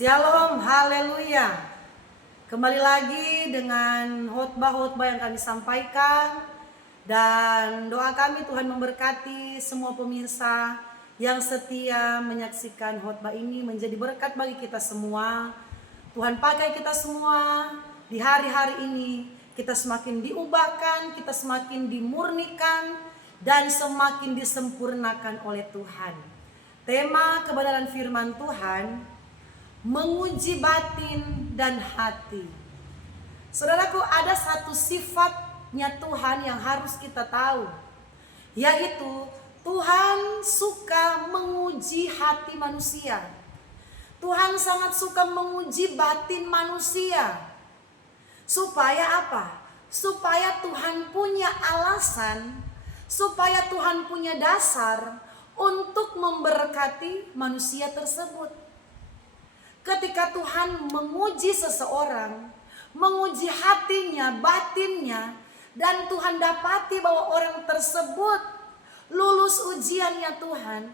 Shalom, haleluya. Kembali lagi dengan khotbah-khotbah yang kami sampaikan. Dan doa kami Tuhan memberkati semua pemirsa yang setia menyaksikan khotbah ini, menjadi berkat bagi kita semua. Tuhan pakai kita semua di hari-hari ini. Kita semakin diubahkan, kita semakin dimurnikan, dan semakin disempurnakan oleh Tuhan. Tema kebenaran firman Tuhan, menguji batin dan hati. Saudaraku, ada satu sifatnya Tuhan yang harus kita tahu, yaitu Tuhan suka menguji hati manusia. Tuhan sangat suka menguji batin manusia. Supaya apa? Supaya Tuhan punya alasan, supaya Tuhan punya dasar untuk memberkati manusia tersebut. Ketika Tuhan menguji seseorang, menguji hatinya, batinnya, dan Tuhan dapati bahwa orang tersebut lulus ujiannya Tuhan,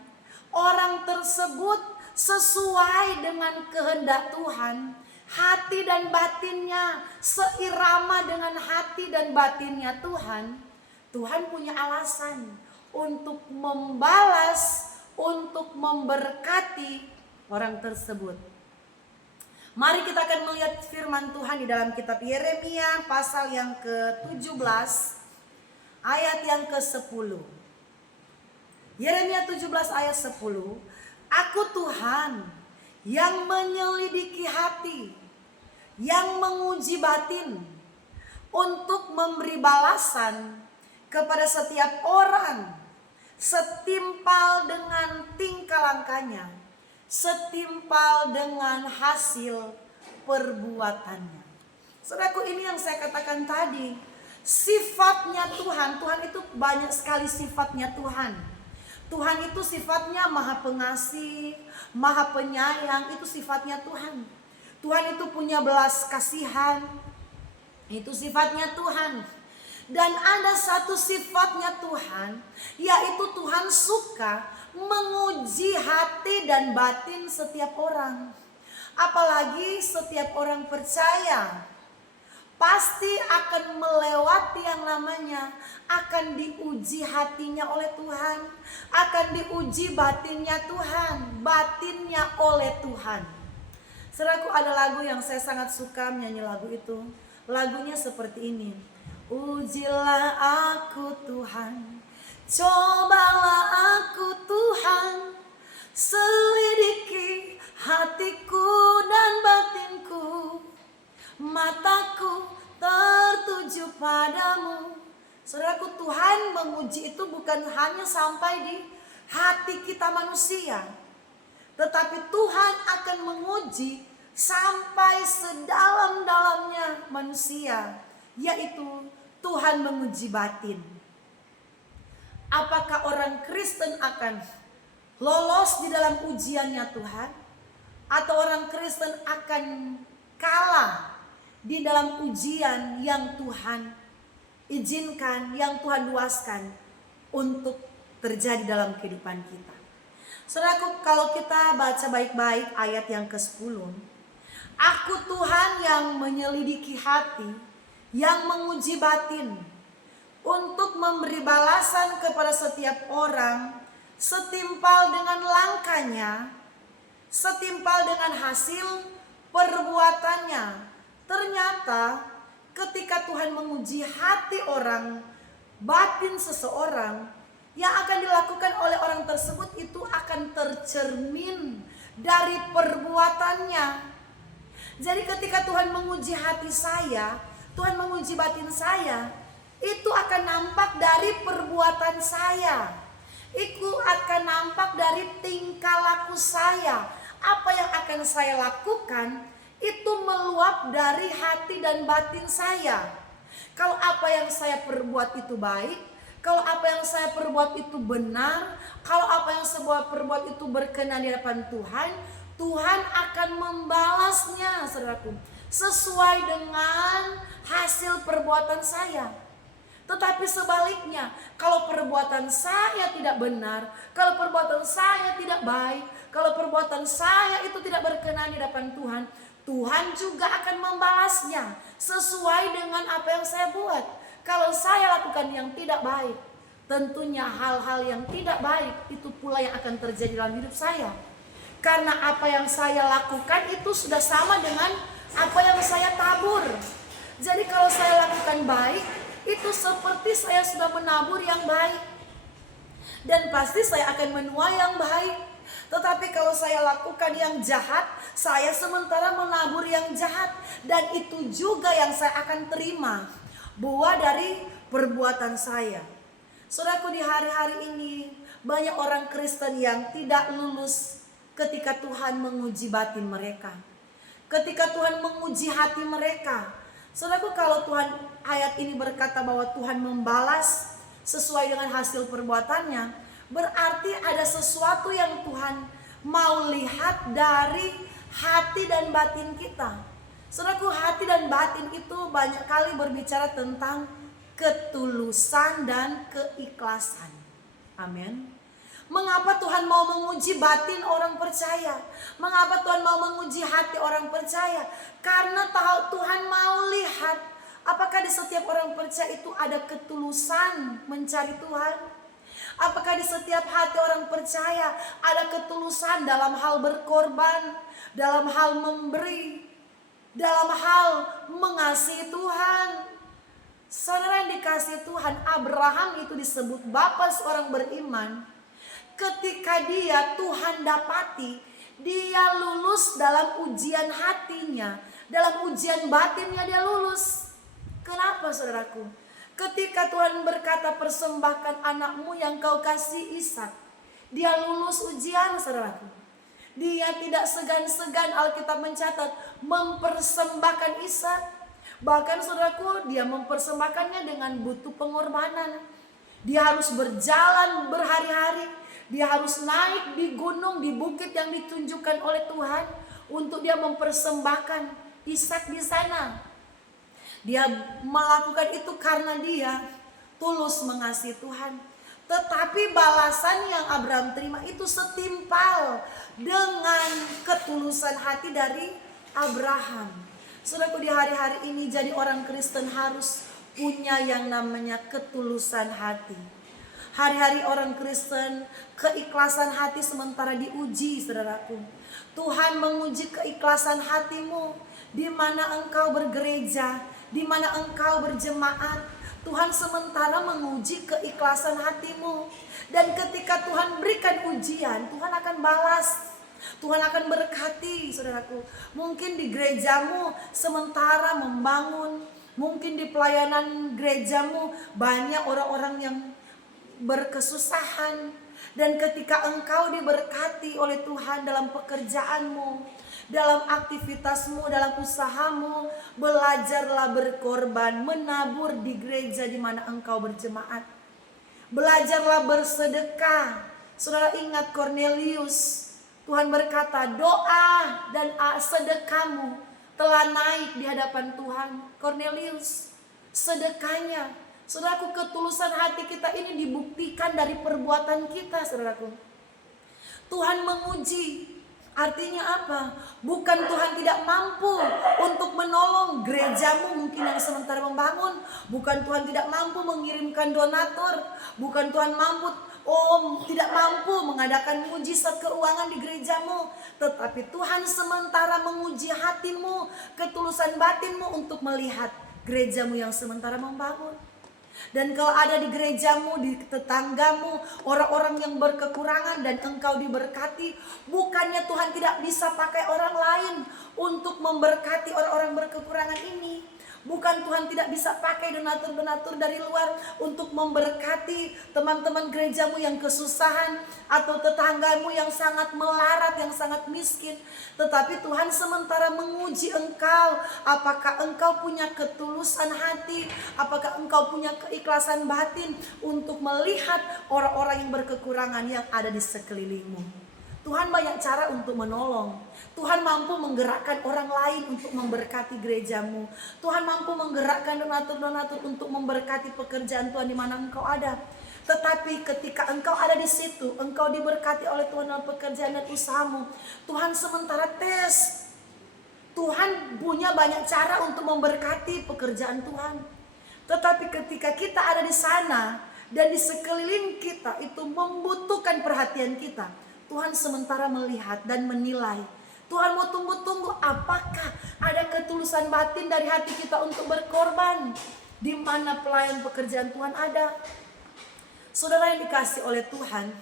orang tersebut sesuai dengan kehendak Tuhan, hati dan batinnya seirama dengan hati dan batinnya Tuhan, Tuhan punya alasan untuk membalas, untuk memberkati orang tersebut. Mari kita akan melihat firman Tuhan di dalam kitab Yeremia pasal yang ke-17 ayat yang ke-10. Yeremia 17 ayat 10. Aku Tuhan yang menyelidiki hati, yang menguji batin, untuk memberi balasan kepada setiap orang setimpal dengan tingkah langkahnya, setimpal dengan hasil perbuatannya. Saudaraku, ini yang saya katakan tadi, sifatnya Tuhan. Tuhan itu banyak sekali sifatnya Tuhan. Tuhan itu sifatnya maha pengasih, maha penyayang, itu sifatnya Tuhan. Tuhan itu punya belas kasihan, itu sifatnya Tuhan. Dan ada satu sifatnya Tuhan, yaitu Tuhan suka menguji hati dan batin setiap orang. Apalagi setiap orang percaya pasti akan melewati yang namanya akan diuji hatinya oleh Tuhan, akan diuji batinnya Tuhan, batinnya oleh Tuhan. Saudaraku, ada lagu yang saya sangat suka menyanyi lagu itu. Lagunya seperti ini. Ujilah aku Tuhan, cobalah aku Tuhan, selidiki hatiku dan batinku, mataku tertuju padamu. Saudaraku, Tuhan menguji itu bukan hanya sampai di hati kita manusia, tetapi Tuhan akan menguji sampai sedalam-dalamnya manusia, yaitu Tuhan menguji batin. Apakah orang Kristen akan lolos di dalam ujiannya Tuhan, atau orang Kristen akan kalah di dalam ujian yang Tuhan izinkan, yang Tuhan luaskan untuk terjadi dalam kehidupan kita? Saudaraku, kalau kita baca baik-baik ayat yang ke-10, aku Tuhan yang menyelidiki hati, yang menguji batin, untuk memberi balasan kepada setiap orang setimpal dengan langkahnya, setimpal dengan hasil perbuatannya. Ternyata ketika Tuhan menguji hati orang, batin seseorang, yang akan dilakukan oleh orang tersebut itu akan tercermin dari perbuatannya. Jadi ketika Tuhan menguji hati saya, Tuhan menguji batin saya, itu akan nampak dari perbuatan saya, itu akan nampak dari tingkah laku saya. Apa yang akan saya lakukan itu meluap dari hati dan batin saya. Kalau apa yang saya perbuat itu baik, kalau apa yang saya perbuat itu benar, kalau apa yang saya perbuat itu berkenan di hadapan Tuhan, Tuhan akan membalasnya, saudaraku, sesuai dengan hasil perbuatan saya. Tetapi sebaliknya, kalau perbuatan saya tidak benar, kalau perbuatan saya tidak baik, Kalau perbuatan saya itu tidak berkenan di hadapan Tuhan, Tuhan juga akan membalasnya sesuai dengan apa yang saya buat. Kalau saya lakukan yang tidak baik, tentunya hal-hal yang tidak baik itu pula yang akan terjadi dalam hidup saya. Karena apa yang saya lakukan itu sudah sama dengan apa yang saya tabur. Jadi kalau saya lakukan baik, itu seperti saya sudah menabur yang baik. Dan pasti saya akan menuai yang baik. Tetapi kalau saya lakukan yang jahat, saya sementara menabur yang jahat. Dan itu juga yang saya akan terima, buah dari perbuatan saya. Saudaraku, di hari-hari ini banyak orang Kristen yang tidak lulus ketika Tuhan menguji batin mereka, ketika Tuhan menguji hati mereka. Saudaraku, kalau Tuhan ayat ini berkata bahwa Tuhan membalas sesuai dengan hasil perbuatannya, berarti ada sesuatu yang Tuhan mau lihat dari hati dan batin kita. Saudaraku, hati dan batin itu banyak kali berbicara tentang ketulusan dan keikhlasan. Amin. Mengapa Tuhan mau menguji batin orang percaya? Mengapa Tuhan mau menguji hati orang percaya? Karena tahu Tuhan mau lihat apakah di setiap orang percaya itu ada ketulusan mencari Tuhan. Apakah di setiap hati orang percaya ada ketulusan dalam hal berkorban, dalam hal memberi, dalam hal mengasihi Tuhan. Saudara yang dikasihi Tuhan, Abraham itu disebut bapa seorang beriman. Ketika Tuhan dapati, dia lulus dalam ujian hatinya, dalam ujian batinnya dia lulus. Kenapa saudaraku? Ketika Tuhan berkata persembahkan anakmu yang kau kasih Ishak, dia lulus ujian saudaraku. Dia tidak segan-segan, Alkitab mencatat, mempersembahkan Ishak. Bahkan saudaraku, dia mempersembahkannya dengan butuh pengorbanan. Dia harus berjalan berhari-hari. Dia harus naik di gunung, di bukit yang ditunjukkan oleh Tuhan untuk dia mempersembahkan Ishak di sana. Dia melakukan itu karena dia tulus mengasihi Tuhan. Tetapi balasan yang Abraham terima itu setimpal dengan ketulusan hati dari Abraham. Saudaraku, di hari-hari ini jadi orang Kristen harus punya yang namanya ketulusan hati. Hari-hari orang Kristen keikhlasan hati sementara diuji, saudaraku. Tuhan menguji keikhlasan hatimu, di mana engkau bergereja, di mana engkau berjemaat. Tuhan sementara menguji keikhlasan hatimu. Dan ketika Tuhan berikan ujian, Tuhan akan balas. Tuhan akan berkati, saudaraku. Mungkin di gerejamu sementara membangun, mungkin di pelayanan gerejamu banyak orang-orang yang berkesusahan. Dan ketika engkau diberkati oleh Tuhan dalam pekerjaanmu, dalam aktivitasmu, dalam usahamu, belajarlah berkorban, menabur di gereja di mana engkau berjemaat. Belajarlah bersedekah. Saudara ingat Kornelius, Tuhan berkata doa dan sedekahmu telah naik di hadapan Tuhan. Kornelius, sedekahnya. Saudaraku, ketulusan hati kita ini dibuktikan dari perbuatan kita, saudaraku. Tuhan menguji. Artinya apa? Bukan Tuhan tidak mampu untuk menolong gerejamu mungkin yang sementara membangun. Bukan Tuhan tidak mampu mengirimkan donatur. Bukan Tuhan tidak mampu mengadakan mujizat keuangan di gerejamu. Tetapi Tuhan sementara menguji hatimu, ketulusan batinmu untuk melihat gerejamu yang sementara membangun. Dan kalau ada di gerejamu, di tetanggamu, orang-orang yang berkekurangan dan engkau diberkati, bukannya Tuhan tidak bisa pakai orang lain untuk memberkati orang-orang berkekurangan ini. Bukan Tuhan tidak bisa pakai donatur-donatur dari luar untuk memberkati teman-teman gerejamu yang kesusahan atau tetanggamu yang sangat melarat, yang sangat miskin. Tetapi Tuhan sementara menguji engkau. Apakah engkau punya ketulusan hati? Apakah engkau punya keikhlasan batin untuk melihat orang-orang yang berkekurangan yang ada di sekelilingmu? Tuhan banyak cara untuk menolong. Tuhan mampu menggerakkan orang lain untuk memberkati gerejamu. Tuhan mampu menggerakkan donatur-donatur untuk memberkati pekerjaan Tuhan di mana engkau ada. Tetapi ketika engkau ada di situ, engkau diberkati oleh Tuhan dalam pekerjaan dan usahamu, Tuhan sementara tes. Tuhan punya banyak cara untuk memberkati pekerjaan Tuhan. Tetapi ketika kita ada di sana dan di sekeliling kita itu membutuhkan perhatian kita, Tuhan sementara melihat dan menilai. Tuhan mau tunggu-tunggu apakah ada ketulusan batin dari hati kita untuk berkorban. Di mana pelayan pekerjaan Tuhan ada. Saudara yang dikasih oleh Tuhan,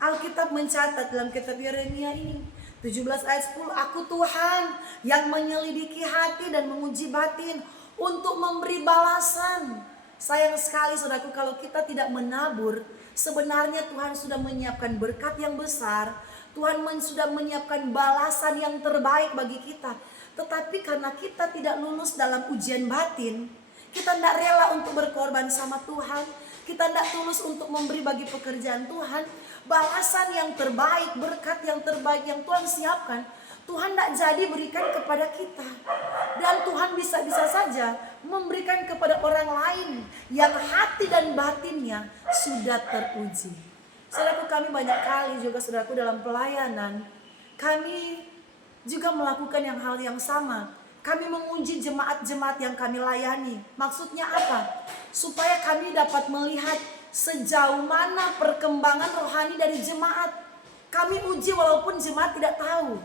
Alkitab mencatat dalam kitab Yeremia ini 17 ayat 10, aku Tuhan yang menyelidiki hati dan menguji batin untuk memberi balasan. Sayang sekali saudaraku kalau kita tidak menabur, sebenarnya Tuhan sudah menyiapkan berkat yang besar, Tuhan sudah menyiapkan balasan yang terbaik bagi kita. Tetapi karena kita tidak lulus dalam ujian batin, kita tidak rela untuk berkorban sama Tuhan, kita tidak tulus untuk memberi bagi pekerjaan Tuhan, balasan yang terbaik, berkat yang terbaik yang Tuhan siapkan, Tuhan tidak jadi berikan kepada kita. Dan Tuhan bisa-bisa saja memberikan kepada orang lain yang hati dan batinnya sudah teruji. Saudaraku, kami banyak kali juga saudaraku dalam pelayanan, kami juga melakukan hal yang sama. Kami menguji jemaat-jemaat yang kami layani. Maksudnya apa? Supaya kami dapat melihat sejauh mana perkembangan rohani dari jemaat. Kami uji walaupun jemaat tidak tahu.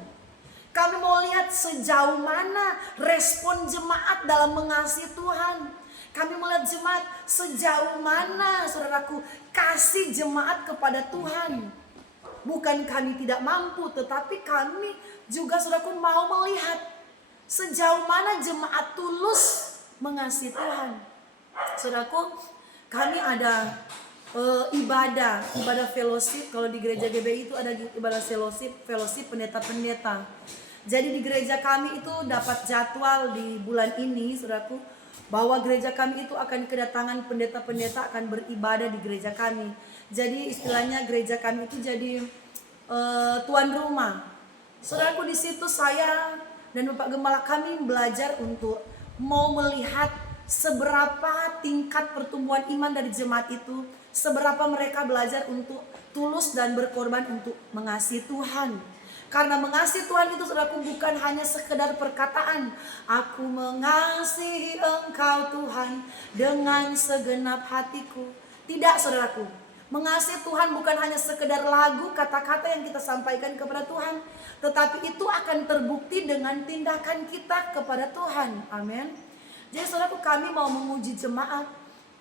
Kami mau lihat sejauh mana respon jemaat dalam mengasihi Tuhan. Kami melihat jemaat sejauh mana saudaraku kasih jemaat kepada Tuhan. Bukan kami tidak mampu, tetapi kami juga saudaraku mau melihat sejauh mana jemaat tulus mengasihi Tuhan. Saudaraku, kami ada ibadah fellowship. Kalau di gereja GBI itu ada ibadah fellowship pendeta-pendeta. Jadi di gereja kami itu dapat jadwal di bulan ini, saudaraku, bahwa gereja kami itu akan kedatangan pendeta-pendeta akan beribadah di gereja kami. Jadi istilahnya gereja kami itu jadi tuan rumah. Saudaraku, di situ saya dan Bapak Gembala kami belajar untuk mau melihat seberapa tingkat pertumbuhan iman dari jemaat itu, seberapa mereka belajar untuk tulus dan berkorban untuk mengasihi Tuhan. Karena mengasihi Tuhan itu saudaraku bukan hanya sekedar perkataan, aku mengasihi Engkau Tuhan dengan segenap hatiku. Tidak saudaraku, mengasihi Tuhan bukan hanya sekedar lagu, kata-kata yang kita sampaikan kepada Tuhan, tetapi itu akan terbukti dengan tindakan kita kepada Tuhan. Amin. Jadi saudaraku, kami mau menguji jemaat.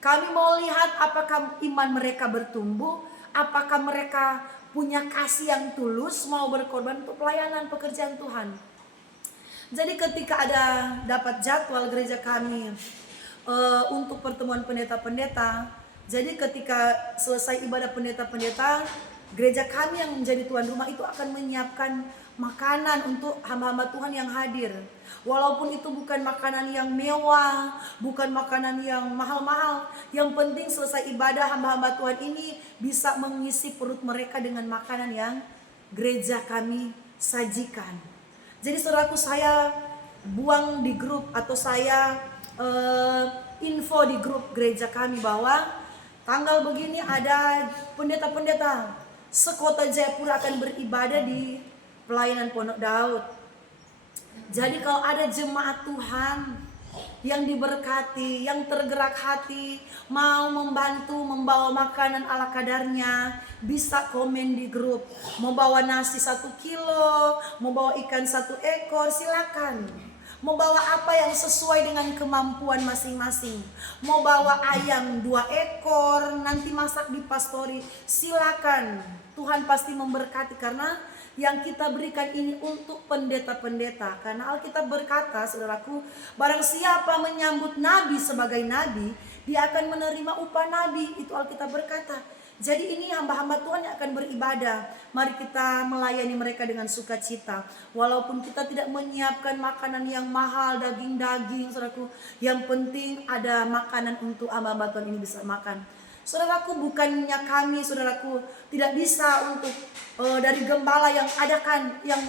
Kami mau lihat apakah iman mereka bertumbuh, apakah mereka punya kasih yang tulus, mau berkorban untuk pelayanan pekerjaan Tuhan. Jadi ketika ada dapat jadwal gereja kami untuk pertemuan pendeta-pendeta, jadi ketika selesai ibadah pendeta-pendeta, gereja kami yang menjadi tuan rumah itu akan menyiapkan makanan untuk hamba-hamba Tuhan yang hadir. Walaupun itu bukan makanan yang mewah, bukan makanan yang mahal-mahal, yang penting selesai ibadah hamba-hamba Tuhan ini bisa mengisi perut mereka dengan makanan yang gereja kami sajikan. Jadi saudaraku, saya buang di grup atau saya info di grup gereja kami bahwa tanggal begini ada pendeta-pendeta sekota Jayapura akan beribadah di pelayanan Pondok Daud. Jadi kalau ada jemaat Tuhan yang diberkati, yang tergerak hati, mau membantu membawa makanan ala kadarnya, bisa komen di grup. Mau bawa nasi 1 kilo, mau bawa ikan 1 ekor, silakan. Mau bawa apa yang sesuai dengan kemampuan masing-masing. Mau bawa ayam 2 ekor, nanti masak di pastori, silakan. Tuhan pasti memberkati karena yang kita berikan ini untuk pendeta-pendeta. Karena Alkitab berkata, saudaraku, barang siapa menyambut nabi sebagai nabi, dia akan menerima upah nabi. Itu Alkitab berkata. Jadi ini hamba-hamba Tuhan yang akan beribadah. Mari kita melayani mereka dengan sukacita. Walaupun kita tidak menyiapkan makanan yang mahal, daging-daging, saudaraku, yang penting ada makanan untuk hamba-hamba Tuhan ini bisa makan. Saudaraku, bukannya kami, saudaraku, tidak bisa untuk dari gembala yang adakan, yang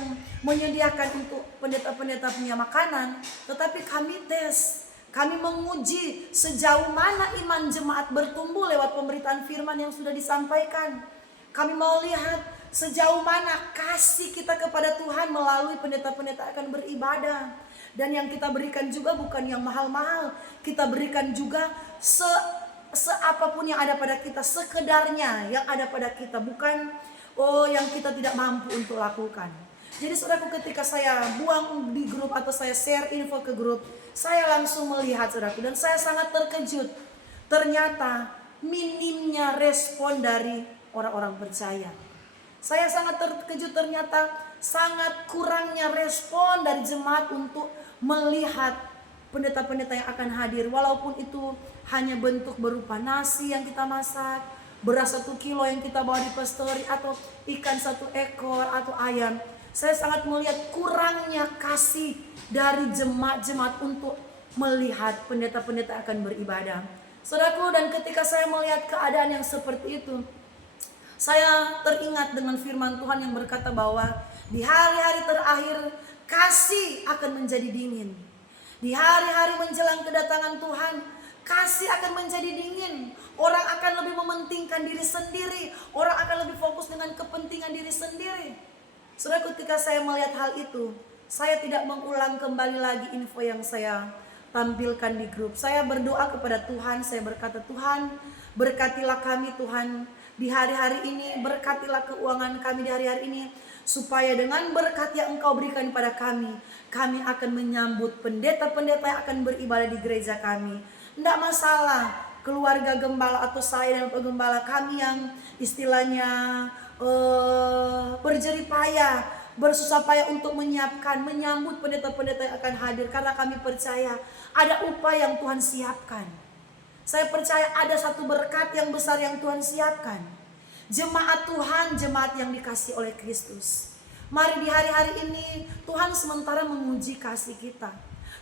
menyediakan untuk pendeta-pendeta punya makanan, tetapi kami tes. Kami menguji sejauh mana iman jemaat bertumbuh lewat pemberitaan firman yang sudah disampaikan. Kami mau lihat sejauh mana kasih kita kepada Tuhan melalui pendeta-pendeta akan beribadah. Dan yang kita berikan juga bukan yang mahal-mahal. Kita berikan juga seapapun yang ada pada kita, sekedarnya yang ada pada kita, bukan yang kita tidak mampu untuk lakukan. Jadi saudaraku, ketika saya buang di grup atau saya share info ke grup, saya langsung melihat saudaraku, dan saya sangat terkejut. Ternyata minimnya respon dari orang-orang percaya. Saya sangat terkejut, ternyata sangat kurangnya respon dari jemaat untuk melihat pendeta-pendeta yang akan hadir. Walaupun itu hanya bentuk berupa nasi yang kita masak, beras 1 kilo yang kita bawa di pastori, atau ikan 1 ekor atau ayam. Saya sangat melihat kurangnya kasih dari jemaat-jemaat untuk melihat pendeta-pendeta akan beribadah. Saudaraku, dan ketika saya melihat keadaan yang seperti itu, saya teringat dengan firman Tuhan yang berkata bahwa di hari-hari terakhir kasih akan menjadi dingin. Di hari-hari menjelang kedatangan Tuhan, kasih akan menjadi dingin. Orang akan lebih mementingkan diri sendiri. Orang akan lebih fokus dengan kepentingan diri sendiri. Saudara, ketika saya melihat hal itu, saya tidak mengulang kembali lagi info yang saya tampilkan di grup. Saya berdoa kepada Tuhan, saya berkata, Tuhan berkatilah kami Tuhan di hari-hari ini, berkatilah keuangan kami di hari-hari ini, supaya dengan berkat yang Engkau berikan pada kami akan menyambut pendeta-pendeta yang akan beribadah di gereja kami. Tidak masalah keluarga gembala atau saya dan penggembala kami yang istilahnya berjerih payah, bersusah payah untuk menyambut pendeta-pendeta yang akan hadir, karena kami percaya ada upaya yang Tuhan siapkan. Saya percaya ada satu berkat yang besar yang Tuhan siapkan. Jemaat Tuhan, jemaat yang dikasih oleh Kristus. Mari di hari-hari ini Tuhan sementara menguji kasih kita.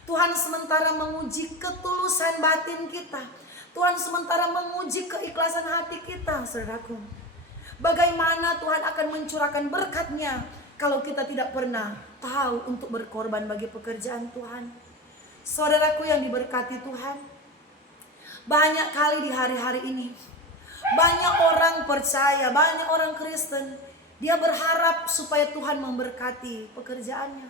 Tuhan sementara menguji ketulusan batin kita. Tuhan sementara menguji keikhlasan hati kita, saudaraku. Bagaimana Tuhan akan mencurahkan berkat-Nya kalau kita tidak pernah tahu untuk berkorban bagi pekerjaan Tuhan. Saudaraku yang diberkati Tuhan, banyak kali di hari-hari ini banyak orang percaya, banyak orang Kristen, dia berharap supaya Tuhan memberkati pekerjaannya.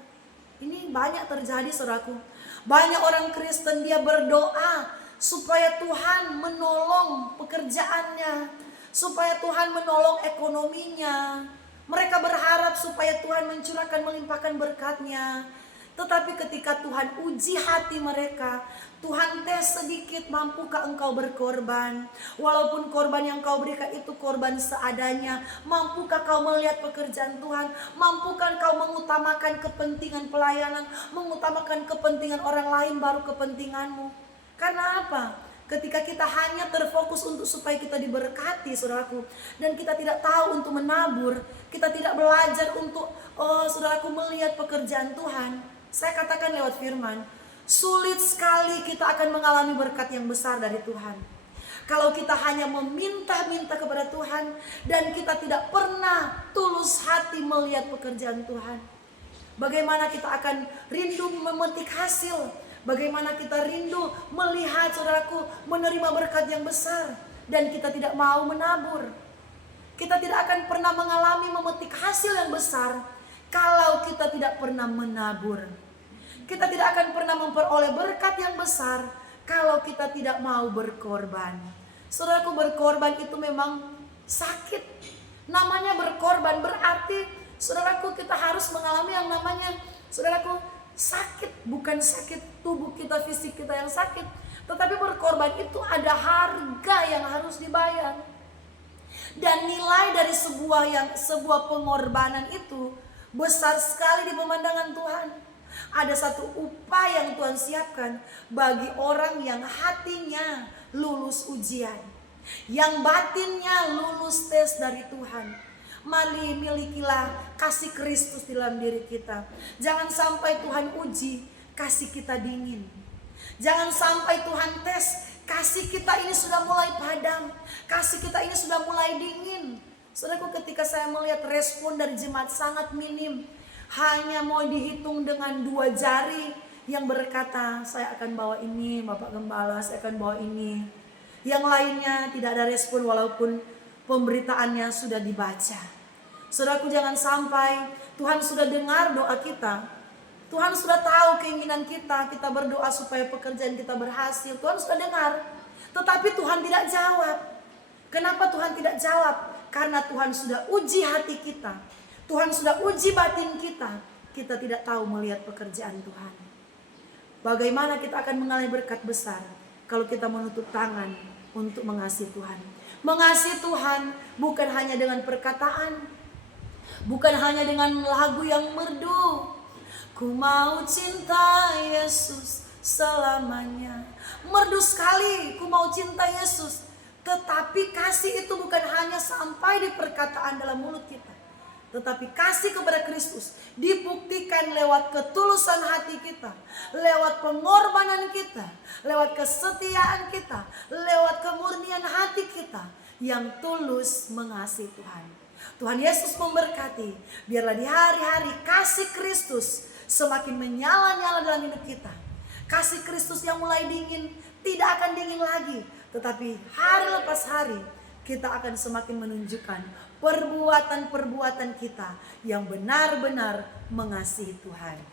Ini banyak terjadi, saudaraku. Banyak orang Kristen dia berdoa supaya Tuhan menolong pekerjaannya, supaya Tuhan menolong ekonominya. Mereka berharap supaya Tuhan mencurahkan, melimpahkan berkat-Nya. Tetapi ketika Tuhan uji hati mereka, Tuhan tes sedikit, mampukah engkau berkorban? Walaupun korban yang kau berikan itu korban seadanya, mampukah kau melihat pekerjaan Tuhan? Mampukah kau mengutamakan kepentingan pelayanan, mengutamakan kepentingan orang lain baru kepentinganmu? Karena apa? Ketika kita hanya terfokus untuk supaya kita diberkati, saudaraku, dan kita tidak tahu untuk menabur, kita tidak belajar untuk saudaraku melihat pekerjaan Tuhan. Saya katakan lewat firman, sulit sekali kita akan mengalami berkat yang besar dari Tuhan kalau kita hanya meminta-minta kepada Tuhan dan kita tidak pernah tulus hati melihat pekerjaan Tuhan. Bagaimana kita akan rindu memetik hasil? Bagaimana kita rindu melihat saudaraku menerima berkat yang besar dan kita tidak mau menabur? Kita tidak akan pernah mengalami memetik hasil yang besar kalau kita tidak pernah menabur. Kita tidak akan pernah memperoleh berkat yang besar kalau kita tidak mau berkorban. Saudaraku, berkorban itu memang sakit. Namanya berkorban berarti saudaraku kita harus mengalami yang namanya saudaraku sakit. Bukan sakit tubuh kita, fisik kita yang sakit, tetapi berkorban itu ada harga yang harus dibayar. Dan nilai dari sebuah pengorbanan itu besar sekali di pemandangan Tuhan. Ada satu upaya yang Tuhan siapkan bagi orang yang hatinya lulus ujian, yang batinnya lulus tes dari Tuhan. Mari milikilah kasih Kristus dalam diri kita. Jangan sampai Tuhan uji, kasih kita dingin. Jangan sampai Tuhan tes, kasih kita ini sudah mulai padam, kasih kita ini sudah mulai dingin. Saudaraku, ketika saya melihat respon dari jemaat sangat minim, hanya mau dihitung dengan 2 jari, yang berkata, saya akan bawa ini, Bapak Gembala, saya akan bawa ini. Yang lainnya tidak ada respon walaupun pemberitaannya sudah dibaca. Saudaraku, jangan sampai Tuhan sudah dengar doa kita. Tuhan sudah tahu keinginan kita, kita berdoa supaya pekerjaan kita berhasil. Tuhan sudah dengar, tetapi Tuhan tidak jawab. Kenapa Tuhan tidak jawab? Karena Tuhan sudah uji hati kita. Tuhan sudah uji batin kita. Kita tidak tahu melihat pekerjaan Tuhan. Bagaimana kita akan mengalami berkat besar kalau kita menutup tangan untuk mengasihi Tuhan. Mengasihi Tuhan bukan hanya dengan perkataan, bukan hanya dengan lagu yang merdu. Ku mau cinta Yesus selamanya. Merdu sekali, ku mau cinta Yesus. Tetapi kasih itu bukan hanya sampai di perkataan dalam mulut kita, tetapi kasih kepada Kristus dibuktikan lewat ketulusan hati kita, lewat pengorbanan kita, lewat kesetiaan kita, lewat kemurnian hati kita yang tulus mengasihi Tuhan. Tuhan Yesus memberkati. Biarlah di hari-hari kasih Kristus semakin menyala-nyala dalam hidup kita. Kasih Kristus yang mulai dingin tidak akan dingin lagi, tetapi hari lepas hari kita akan semakin menunjukkan perbuatan-perbuatan kita yang benar-benar mengasihi Tuhan.